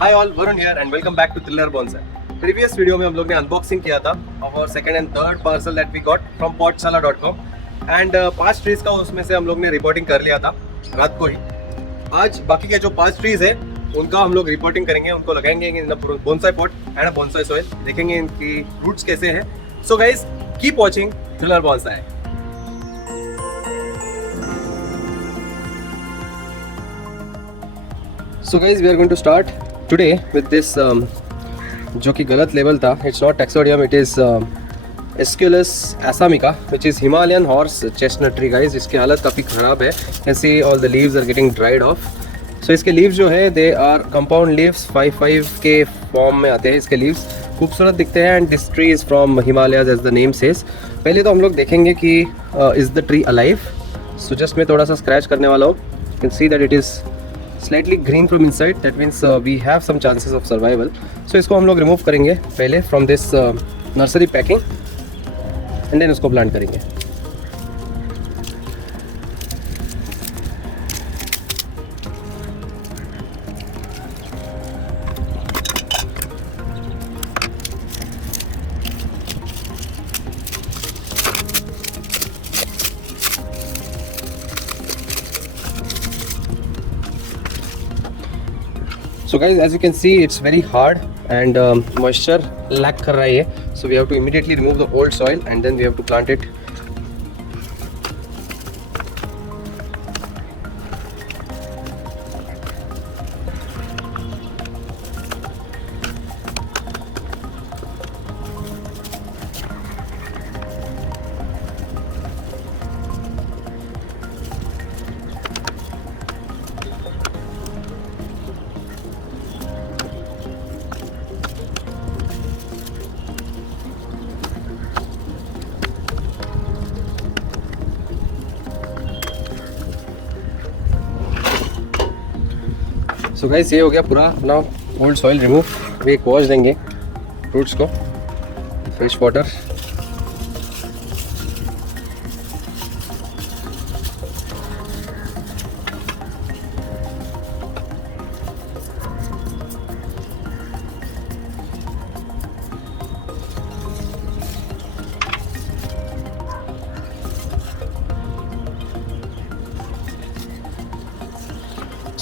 Hi all, Varun here and welcome back to Thriller Bonsai. Previous video में हम लोग ने अनबॉक्सिंग किया था और second and third parcel that we got from potchala.com and 5 trees का उसमें से हम लोग ने रिपोर्टिंग कर लिया था रात को ही। आज बाकी के जो 5 ट्रीज है उनका हम लोग रिपोर्टिंग करेंगे, उनको लगाएंगे in bonsai pot and bonsai soil, देखेंगे इनकी रूट्स कैसे हैं। So guys keep watching Thriller Bonsai. So guys, we are going to start today with this जो कि गलत लेवल था। It's not Taxodium, it is Aesculus assamica, which is Himalayan horse chestnut tree guys। इसकी हालत काफ़ी ख़राब है। You can see all the leaves are getting dried off। So इसके leaves जो है they are compound leaves, 5 के फॉर्म में आते हैं इसके leaves, खूबसूरत दिखते हैं। And this tree is from Himalayas as the name says। पहले तो हम लोग देखेंगे कि is the tree alive। So just मैं थोड़ा सा स्क्रैच करने वाला हूँ। You can see that it is slightly green from inside, that means we have some chances of survival। so इसको हम लोग रिमूव करेंगे पहले from this nursery packing and then उसको प्लांट करेंगे। So guys, as you can see, it's very hard and moisture lack कर रहा है ये, so we have to immediately remove the old soil and then we have to plant it। So guys, ये हो गया पूरा अपना ओल्ड सॉइल रिमूव। अभी एक वॉश देंगे फ्रूट्स को, fresh water.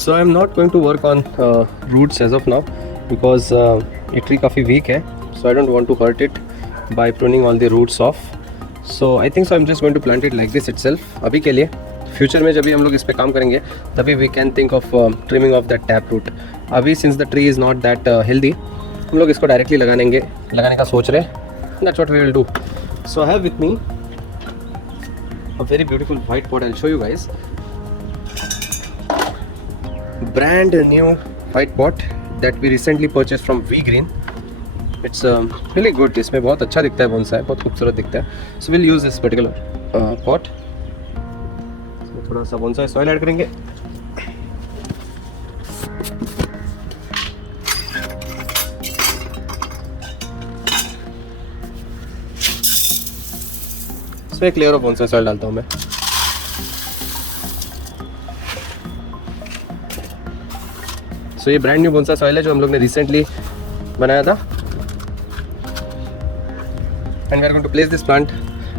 So I am not going to work on roots as of now because ये tree काफ़ी weak है, so I don't want to hurt it by pruning all the roots off। So I think so I'm just going to plant it like this itself अभी के लिए। Future में जब भी हम लोग इस पे काम करेंगे तभी we can think of trimming off that tap root। अभी since the tree is not that healthy, हम लोग इसको डायरेक्टली लगाने का सोच रहे हैं। That's what we will do। So I have with me a very beautiful white pot। I'll show you guys। brand new white pot that we recently purchased from V Green। It's really good। इसमें बहुत अच्छा दिखता है bonsai, बहुत खूबसूरत दिखता है। So we'll use this particular pot। so थोड़ा सा बोनसाई सॉइल ऐड करेंगे। so एक लेयर ऑफ बोनसाई सॉइल डालता हूँ मैं। तो ये ब्रांड न्यू बोनसाई सॉइल है जो हम लोग ने रिसेंटली बनाया था and we are going to place this plant.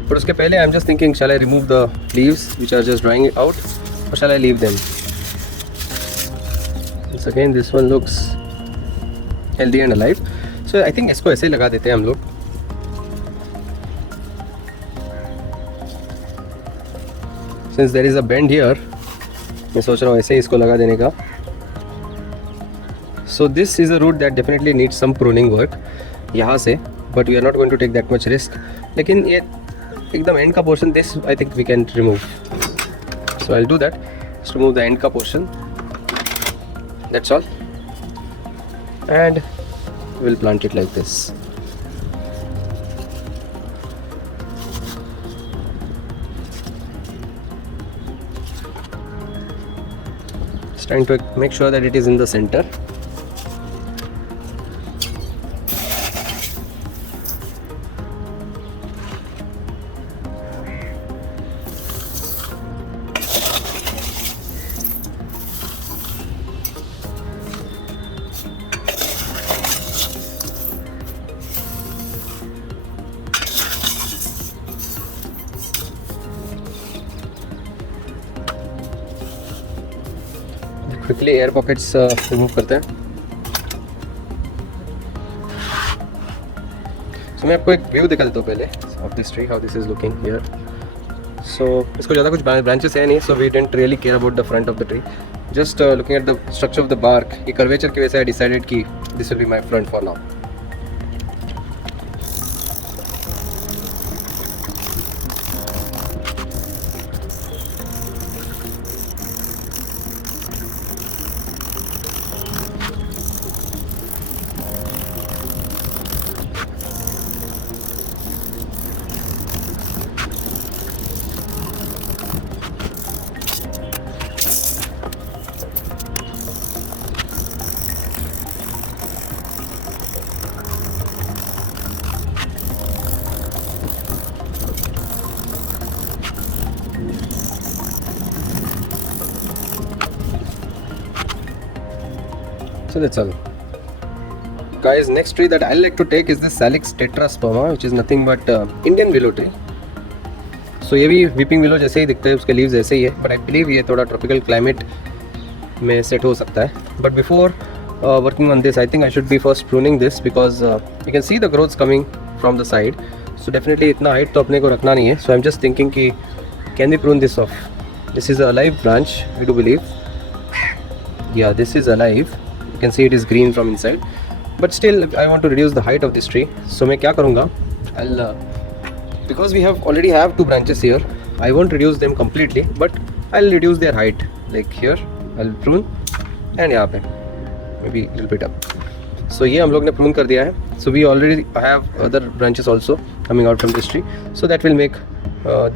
But उसके पहले I am just thinking, shall I remove the leaves which are just drying out और shall I leave them. Again this one looks healthy and alive, so I think इसको ऐसे ही लगा देते हैं हम लोग। Since there is a bend here, मैं सोच रहा हूँ ऐसे ही इसको लगा देने का। So this is a root that definitely needs some pruning work यहाँ से, but we are not going to take that much risk। लेकिन ये एकदम end का portion, this I think we can remove। So I'll do that। Just remove the end का portion। That's all। And we'll plant it like this। Just trying to make sure that it is in the center। Simply air pockets remove करते हैं। सो मैं आपको एक view दिखा देता हूँ पहले of this tree, how this is looking here. So इसको ज़्यादा कुछ ब्रांचेस है नहीं, so we didn't really care about the front of the tree, just looking at the structure of the bark, ये कर्वेचर की वजह से आई डिसाइडेड कि this will be my front for now. So that's all. Guys, next tree that I like to take is the Salix tetrasperma, which is nothing but Indian willow tree. So ये भी weeping willow जैसे ही दिखता है, उसके leaves ऐसे ही है, but I believe ये थोड़ा tropical climate में set हो सकता है. But before working on this, I think I should be first pruning this because you can see the growths coming from the side. So definitely इतना height तो अपने को रखना नहीं है. So I'm just thinking कि can we prune this off? This is a alive branch, I do believe. Yeah, this is alive. You can see it is green from inside, but still I want to reduce the height of this tree. So मैं क्या करूँगा, I'll because we already have two branches here, I won't reduce them completely, but I'll reduce their height. Like here I'll prune and यहाँ पे maybe a little bit up. So ये हम लोग ने prune कर दिया है. So we already have other branches also coming out from this tree, so that will make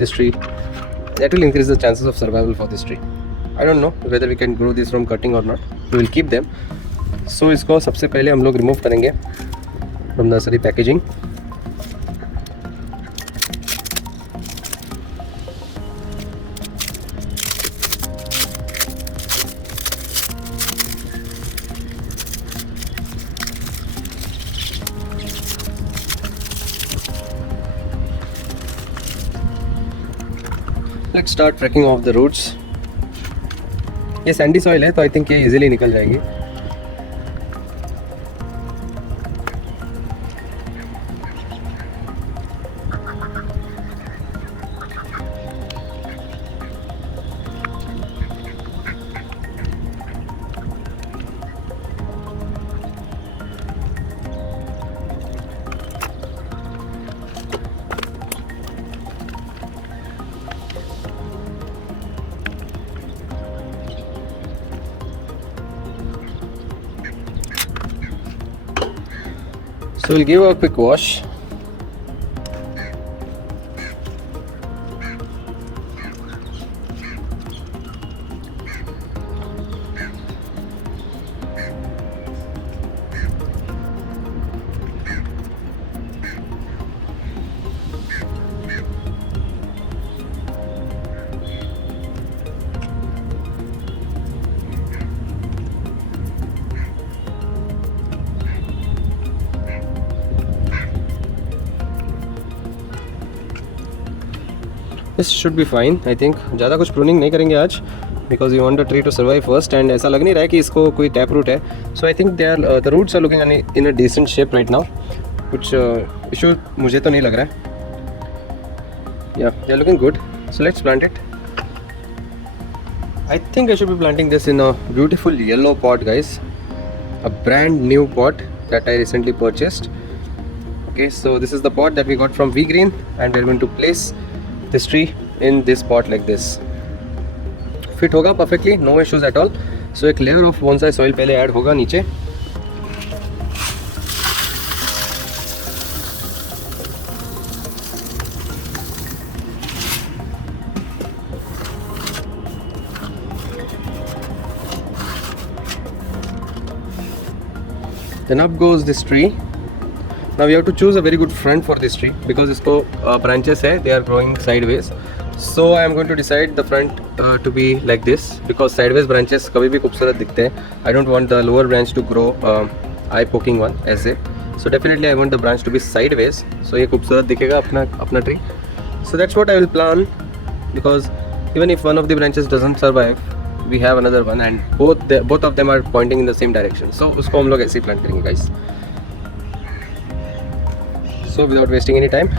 this tree, that will increase the chances of survival for this tree. I don't know whether we can grow this from cutting or not. We will keep them. So इसको सबसे पहले हम लोग remove करेंगे from nursery packaging. Let's start tracking off the roots. ये Sandy soil है तो I think ये इजीली निकल जाएगी. So we'll give a quick wash. This should be fine, I think. ज़्यादा कुछ प्रूनिंग नहीं करेंगे आज because we want the tree to survive first, and ऐसा लग नहीं रहा है कि इसको कोई टैप रूट है. So I think they are the roots are looking in a decent shape right now. कुछ issue मुझे तो नहीं लग रहा है. Yeah, they are looking good. So let's plant it. I think I should be planting this in a beautiful yellow pot, guys. A brand new pot that I recently purchased. Okay, so this is the pot that we got from V Green, and we're going to place this tree in this pot like this. Fit होगा perfectly, no issues at all. So एक layer of bonsai soil पहले add होगा नीचे. Then up goes this tree. Now we have to choose a very good front for this tree because इसको branches है, they are growing sideways. So I am going to decide the front to be like this because sideways branches कभी भी खूबसूरत दिखते हैं. I don't want the lower branch to grow eye poking one ऐसे. So definitely I want the branch to be sideways. So ये खूबसूरत दिखेगा अपना tree. So that's what I will plan because even if one of the branches doesn't survive, we have another one and both of them are pointing in the same direction. So उसको हम लोग ऐसे ही plant करेंगे guys. So without wasting any time,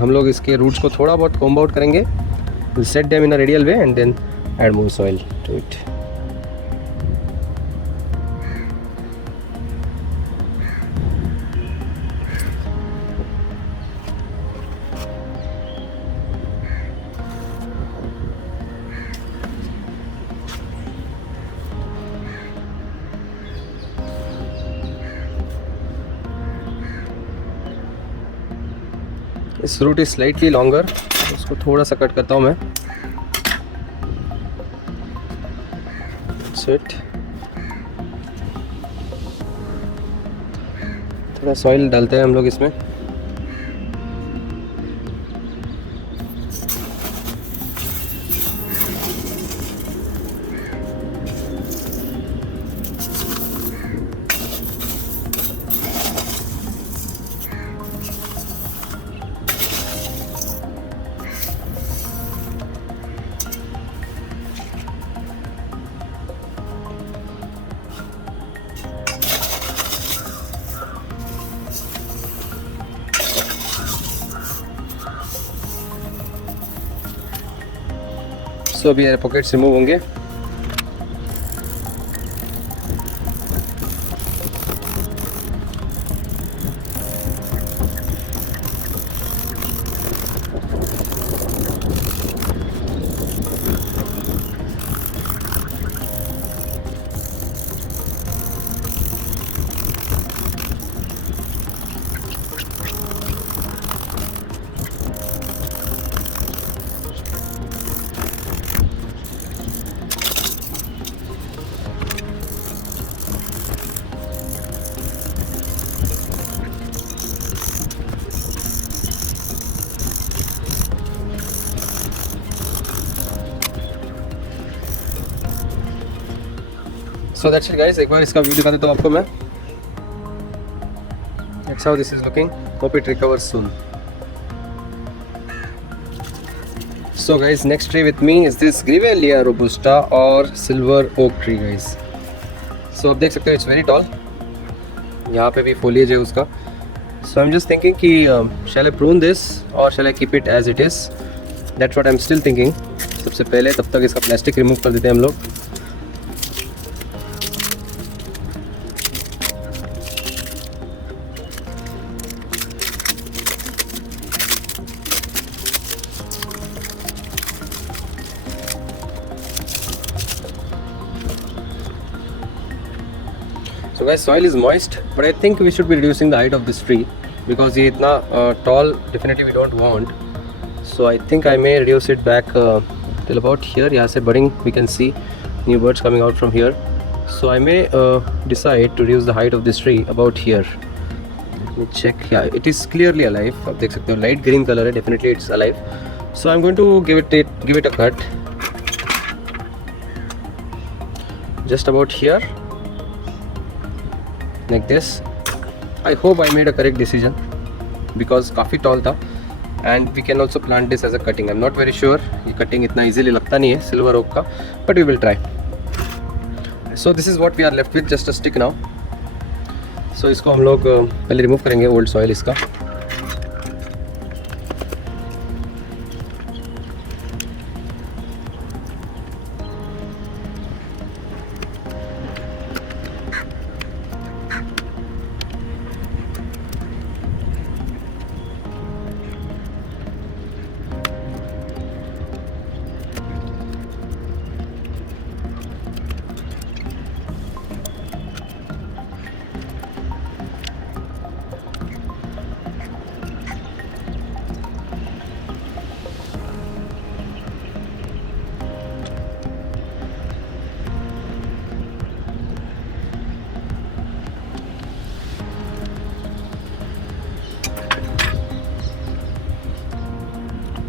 हम लोग इसके roots को थोड़ा बहुत comb out करेंगे. We'll set them in a radial way and then add more soil to it. इस रूट इज स्लाइटली लॉन्गर, उसको थोड़ा सा कट करता हूँ मैं. इट थोड़ा सॉइल डालते हैं हम लोग इसमें. सो अभी पॉकेट्स रिमूव होंगे. So that's it guys, एक बार इसका व्यू दिखा देता हूँ आपको मैं. That's how this is looking. Hope it recovers soon. So guys, next tree with me is this Grevillea robusta और silver oak tree guys. So आप देख सकते हो it's very tall. यहाँ पे भी foliage है उसका. So I'm just thinking कि shall I prune this or shall I keep it as it is? That's what I'm still thinking. सबसे पहले तब तक इसका प्लास्टिक रिमूव कर देते हैं हम लोग. So guys, soil is moist, but I think we should be reducing the height of this tree because ये इतना tall definitely we don't want. So I think I may reduce it back till about here. यहाँ से budding we can see new birds coming out from here. So I may decide to reduce the height of this tree about here. Let me check. Yeah, it is clearly alive. आप देख सकते हो light green color है, definitely it's alive. So I'm going to give it a cut just about here. Like this. I hope I made a correct decision because काफ़ी tall था and we can also plant this as a cutting. I'm not very sure ये cutting इतना easily लगता नहीं है silver oak का, but we will try. So this is what we are left with, just a stick now. So इसको हम लोग पहले remove करेंगे old soil इसका.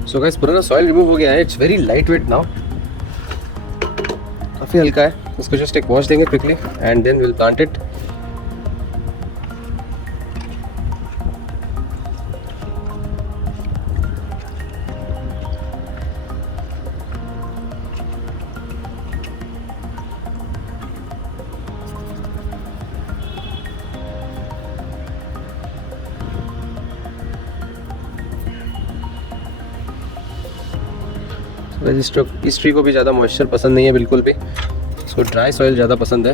सो गाइस पुराना सॉइल रिमूव हो गया है. It's very light weight now, काफ़ी हल्का है. इसको जस्ट एक वॉश देंगे quickly and then will plant it. इस ट्री को भी ज़्यादा मॉइस्चर पसंद नहीं है बिल्कुल भी, इसको ड्राई सॉइल ज़्यादा पसंद है।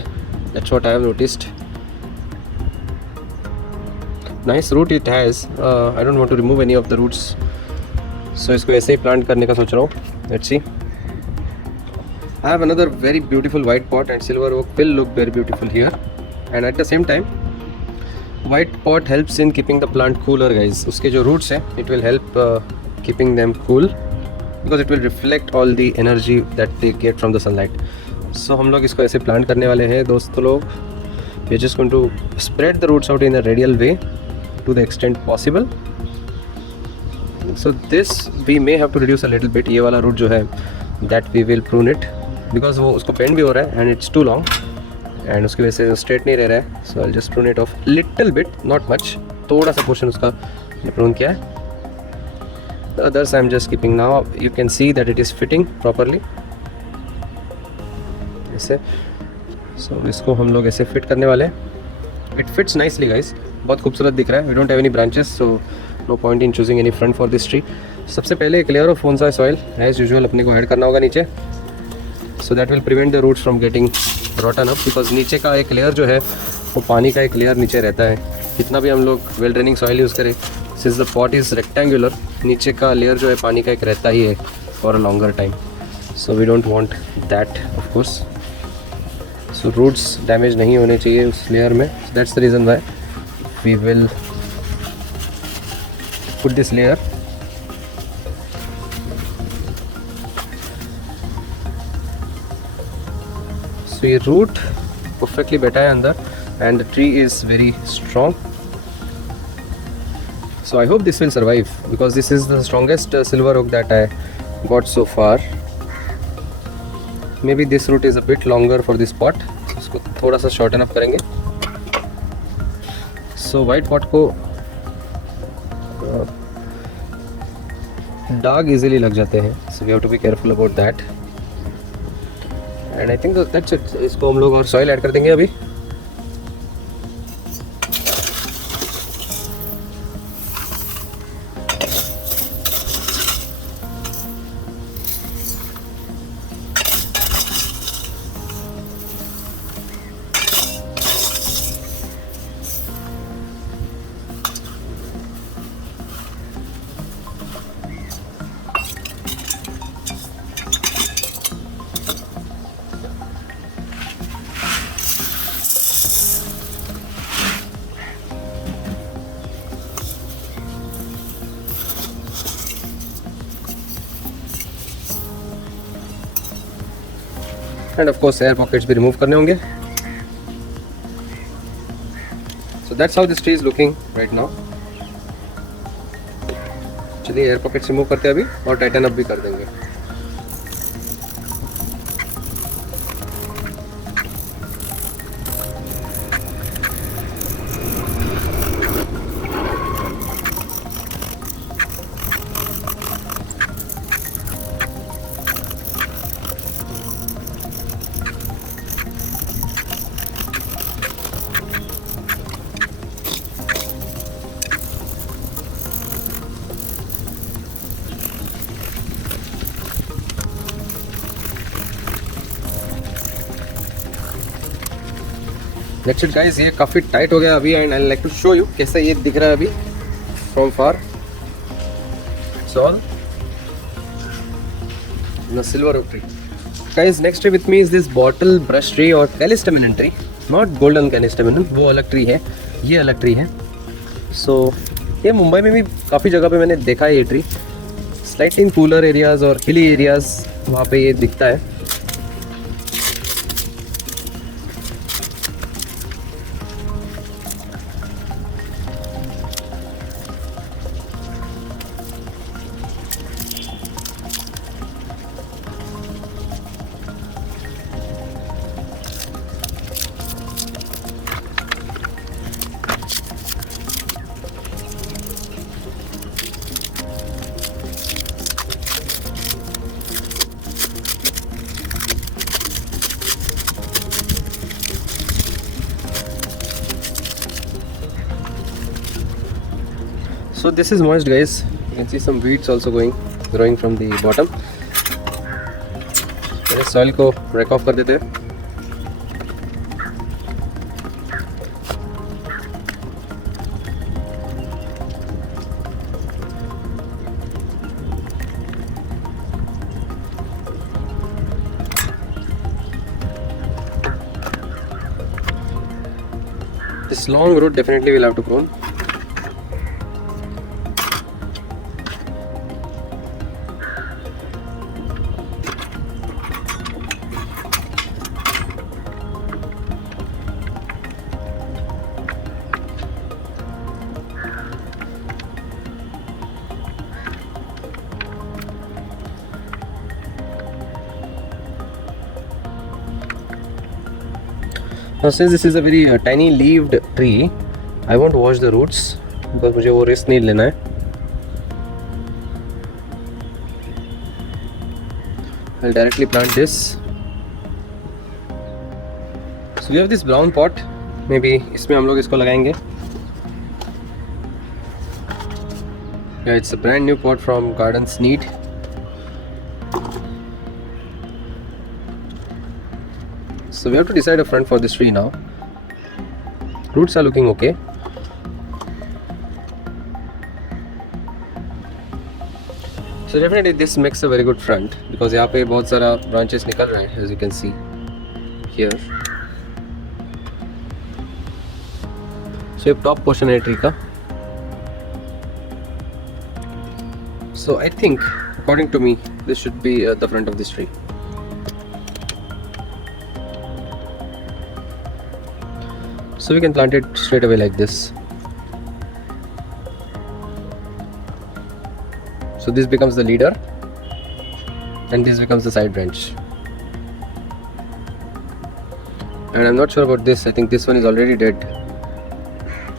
That's what I have noticed. Nice root it has, I don't want to remove any of the roots, so इसको ऐसे ही प्लांट करने का सोच रहा हूँ। Let's see. I have another very beautiful white pot, and silver oak will look very beautiful here, and at the same time white pot helps in keeping the plant cooler guys. उसके जो roots हैं it will help keeping them cool because it will reflect all the energy that they get from the sunlight. So हम लोग इसको ऐसे plant करने वाले हैं दोस्तों लोग। We are just going to spread the roots out in a radial way to the extent possible. So this we may have to reduce a little bit. ये वाला root जो है that we will prune it because वो उसको bend भी हो रहा है and it's too long and उसकी वजह से स्ट्रेट नहीं रह रहा है। So I'll just prune it off little bit, not much, थोड़ा सा पोर्शन उसका प्रून किया है। The others I'm just keeping now. You can see that it is fitting properly ऐसे। So इसको हम लोग ऐसे फिट करने वाले हैं। It fits nicely guys, बहुत खूबसूरत दिख रहा है। We don't have any branches so no point in choosing any front for this tree. सबसे पहले एक layer of bonsai soil as usual अपने को ऐड करना होगा नीचे, so that will prevent the roots from getting rotten up, because नीचे का एक लेयर जो है वो पानी का एक लेयर नीचे रहता है। कितना भी हम लोग वेल ड्रेनिंग सॉइल यूज़ करें, since the pot is rectangular, नीचे का लेयर जो है पानी का एक रहता ही है for a longer time, so we don't want that of course. So roots damage नहीं होने चाहिए उस लेयर में, that's the reason why we will put this layer. So ये root perfectly बैठा है अंदर and the tree is very strong. So I hope this will survive because this is the strongest silver oak that I got so far. Maybe this root is a bit longer for this pot. So इसको थोड़ा सा shorten up करेंगे। So white pot को दाग easily लग जाते हैं, so we have to be careful about that. And I think that's it. इसको हम लोग और सॉइल ऐड कर देंगे अभी। End of course air pockets भी रिमूव करने होंगे। So that's how this tree is looking right now. चलिए एयर पॉकेट्स रिमूव करते हैं अभी और टाइटन अप भी कर देंगे। That's it guys, ये काफ़ी टाइट हो गया अभी and I like to show you कैसा ये दिख रहा है अभी from far. It's all the silver oak tree. Guys next tree with me is this bottle brush tree और callistemon tree, not golden callistemon, वो अलग ट्री है, ये अलग ट्री है। सो ये मुंबई में भी काफ़ी जगह पे मैंने देखा है ये ट्री, स्लाइटली इन कूलर एरियाज़ और हिली एरियाज़ वहाँ पे ये दिखता है। So this is moist guys, you can see some weeds also growing from the bottom, soil को ब्रेक ऑफ कर देते हैं। This long root definitely will have to prune. Now since this is a very tiny leaved tree, I won't wash the roots because मुझे वो risk नहीं लेना है। I'll directly plant this. So we have this brown pot. Maybe इसमें हम लोग इसको लगाएंगे। Yeah, it's a brand new pot from Gardens Need. So we have to decide a front for this tree now. Roots are looking okay. So definitely this makes a very good front because यहाँ पे बहुत सारा branches निकल रहे हैं, as you can see here. So ये top portion है tree का. So I think, according to me, this should be the front of this tree. So we can plant it straight away like this. So this becomes the leader and this becomes the side branch. And I'm not sure about this. I think this one is already dead.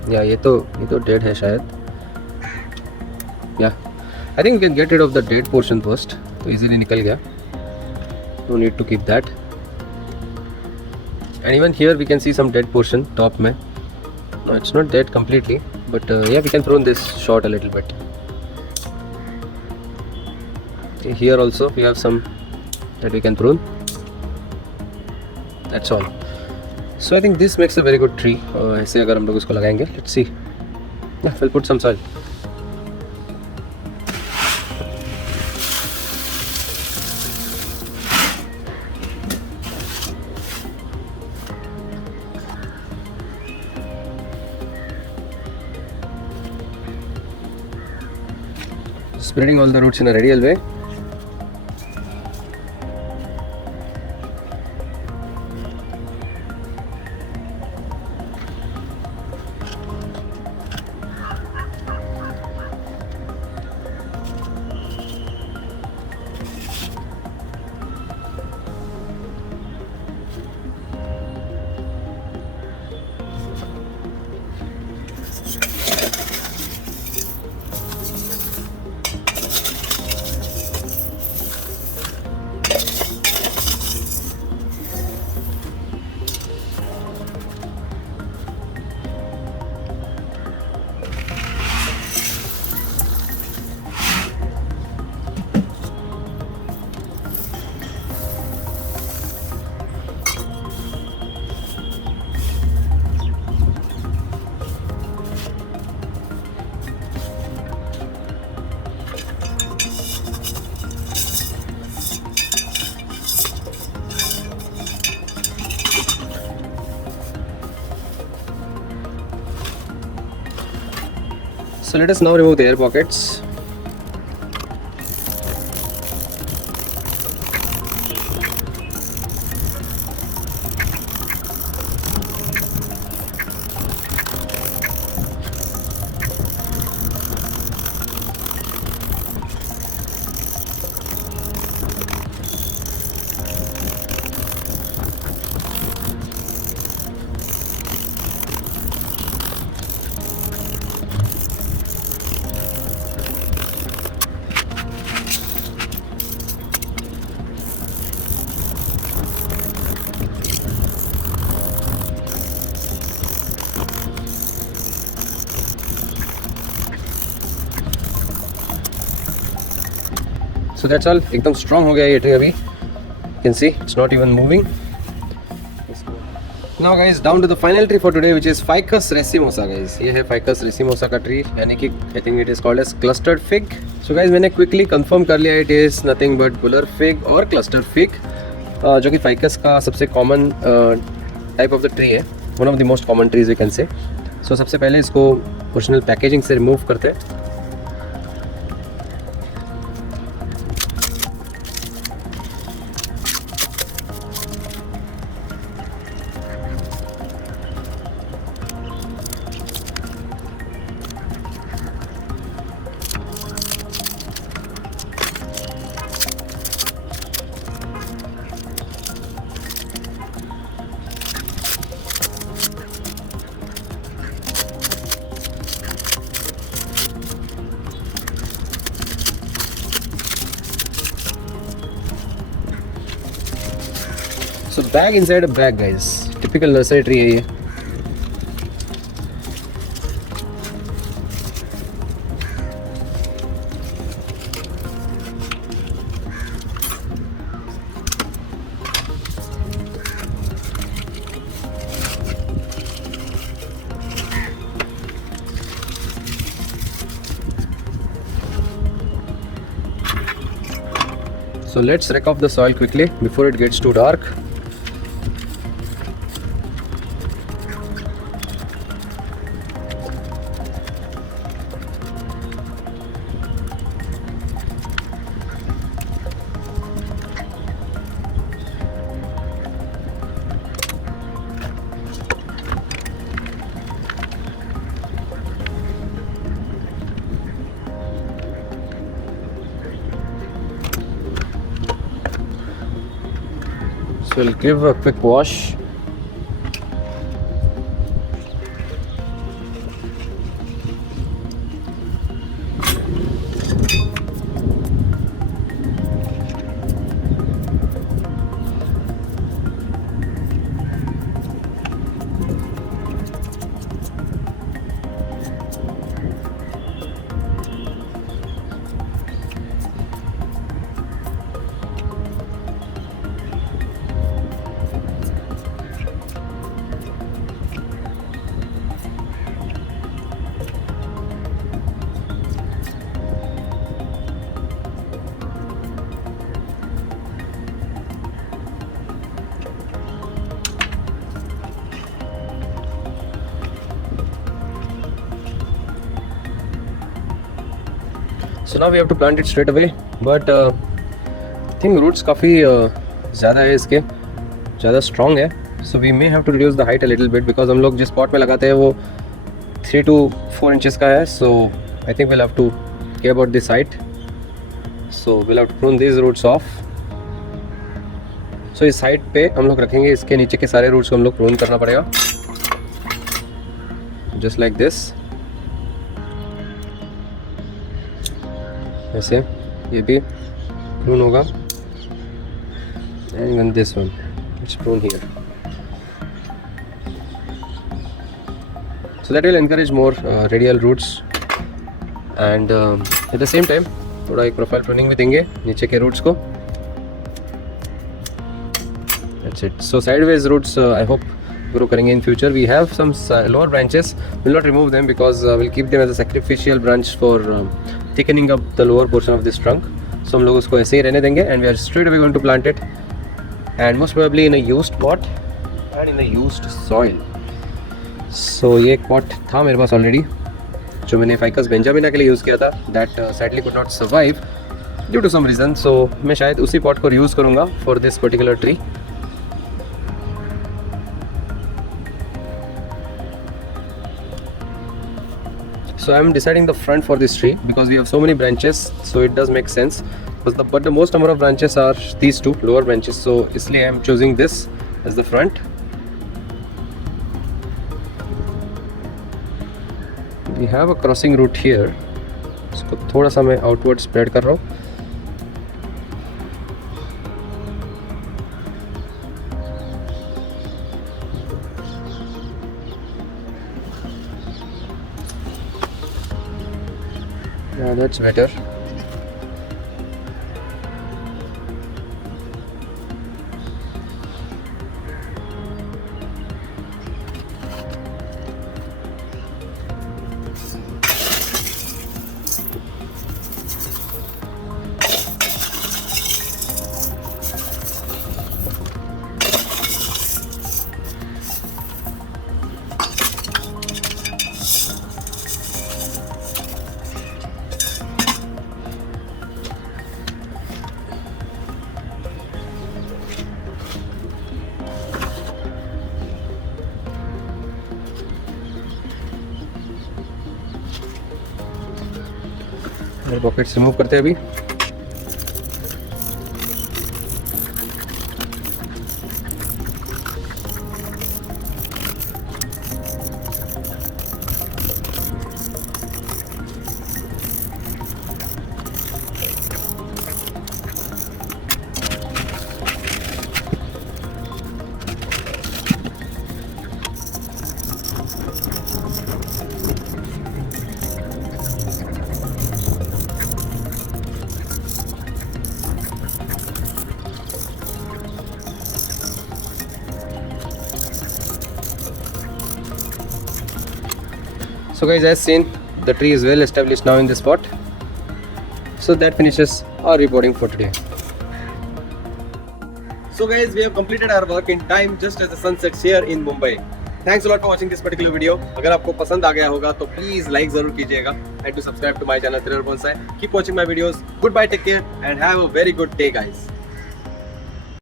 Yeah, ये तो dead है शायद. Yeah, I think we can get rid of the dead portion first. तो easily निकल गया. No need to keep that. And even here we can see some dead portion top में. No, it's not dead completely, but yeah, we can prune this short a little bit. Okay, here also we have some that we can prune. That's all. So I think this makes a very good tree. ऐसे अगर हम लोग इसको लगाएंगे, let's see. Yeah, we'll put some soil. Spreading all the roots in a radial way. So let us now remove the air pockets. So that's all. एकदम strong हो गया ये tree अभी. You can see it's not even moving. Now guys, down to the final tree for today, which is Ficus racemosa guys. ये है Ficus racemosa का tree, यानी कि I think it is called as clustered fig. So guys, मैंने quickly confirm कर लिया, it is nothing but buller fig और cluster fig, जो कि Ficus का सबसे common type of the tree है, one of the most common trees we can say. So सबसे पहले इसको ओरिजिनल पैकेजिंग से रिमूव करते हैं. So bag inside a bag guys, typical nursery tree है ये. So let's rake off the soil quickly before it gets too dark. So we'll give a quick wash. So now we have to plant it straight away, but I think roots काफ़ी ज़्यादा है इसके, ज़्यादा strong है. So we may have to reduce the height a little bit because हम लोग जिस pot में लगाते हैं वो 3 to 4 inches का है. So I think we'll have to care about this height. So we'll have to prune these roots off. So इस height पे हम लोग रखेंगे, इसके नीचे के सारे roots को हम लोग prune करना पड़ेगा. Just like this. ऐसे ये भी prune होगा, and even this one, it's prune here. So that will encourage more radial roots, and at the same time थोड़ा एक profile pruning भी देंगे नीचे के roots को. That's it. So sideways roots I hope grow करेंगे in future. We have some lower branches, we'll not remove them because we'll keep them as a sacrificial branch for thickening up the lower portion of this trunk. So हम लोग उसको ऐसे ही रहने देंगे, and we are straight away going to plant it, and most probably in a used pot and in a used soil. So ये एक pot था मेरे पास already जो मैंने Ficus benjamina के लिए यूज़ किया था. That sadly could not survive due to some reason. So मैं शायद उसी pot को यूज़ करूँगा for this particular tree. So I am deciding the front for this tree because we have so many branches, so it does make sense. But the most number of branches are these two lower branches, so इसलिए I am choosing this as the front. We have a crossing root here. इसको थोड़ा सा मैं outward spread कर रहा हूँ. Yeah, that's better. Pockets remove करते हैं अभी। So guys, as seen, the tree is well established now in this spot. So that finishes our reporting for today. So guys, we have completed our work in time just as the sun sets here in Mumbai. Thanks a lot for watching this particular video. अगर आपको पसंद आ गया होगा तो please like जरूर कीजिएगा and to subscribe to my channel Thriller Bonsai. Keep watching my videos. Goodbye, take care and have a very good day guys.